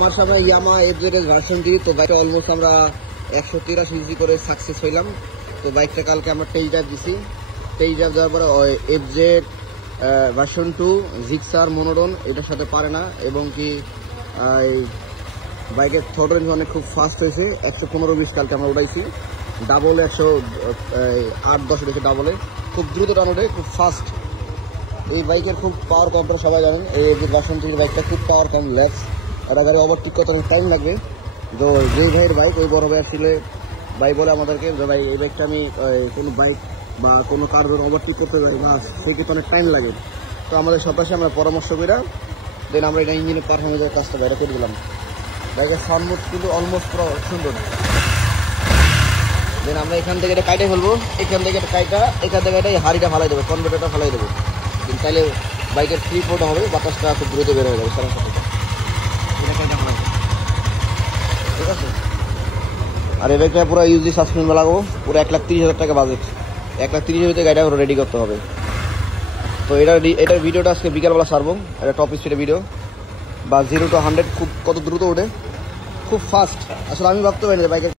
আমার সামনে ইয়ামা এফজেড এর ভার্সন 3। তো বাইকটা অলমোস্ট আমরা 183 সিসি করে সাকসেস হইলাম। তো বাইকটা কালকে আমরা টেস্ট ড্রাইভ দিছি। টেস্ট ড্রাইভ দেওয়ার পরে এফজেড ভার্সন 2 জিক্সার মনোটন এটার সাথে পারে না, এবং কি বাইকের থ্রটল রেঞ্জ অনেক খুব ফাস্ট হয়েছে। 115-20 কালকে আমরা উঠাইছি, ডাবলে 108-10 উঠেছে ডাবলে, খুব দ্রুত টান ওঠে, খুব ফাস্ট। এই বাইকের খুব পাওয়ার কম, সবাই জানেন এই ভার্সন 3 বাইকটা খুব পাওয়ার কম, ল্যাক্স। এটা গাড়ি ওভারটেক করতে অনেক টাইম লাগবে। তো যেই ভাইয়ের বাইক, ওই বড় ভাই আসলে ভাই বলে আমাদেরকে যে ভাই এই বাইকটা আমি কোনো বাইক বা কোনো কার জন্য ওভারটেক করতে যাই বা সেক্ষেত্রে অনেক টাইম লাগে। তো আমাদের সবাই আমরা পরামর্শ করে দেন আমরা এটা ইঞ্জিনের পারফরমেন্সের কাজটা বাইরে করে দিলাম। বাইকের সাউন্ড মুড কিন্তু অলমোস্ট পুরো সুন্দর। দেন আমরা এখান থেকে এটা কাইটে ফেলবো, এখান থেকে এটা কাইটা, এখান থেকে এটা হাড়িটা ফালাই দেবো, কনভার্টারটা ফালাই দেবো। তাহলে বাইকের ফ্রি ফ্লোটা হবে, বাতাসটা খুব দ্রুত বের হয়ে যাবে সারা সাথে। ঠিক আছে। আর এই বাইকটা পুরো ইউজি সাসপেনশন লাগাবো, পুরো 1,30,000 টাকা বাজেট। 1,30,000 গাড়িটা রেডি করতে হবে। তো এটার ভিডিওটা আজকে বিকালবেলা ছাড়বো। এটা টপ স্পিডের ভিডিও, বা 0 to 100 খুব কত দ্রুত ওঠে, খুব ফাস্ট। আসলে আমি ভাবতে পারি না বাইকের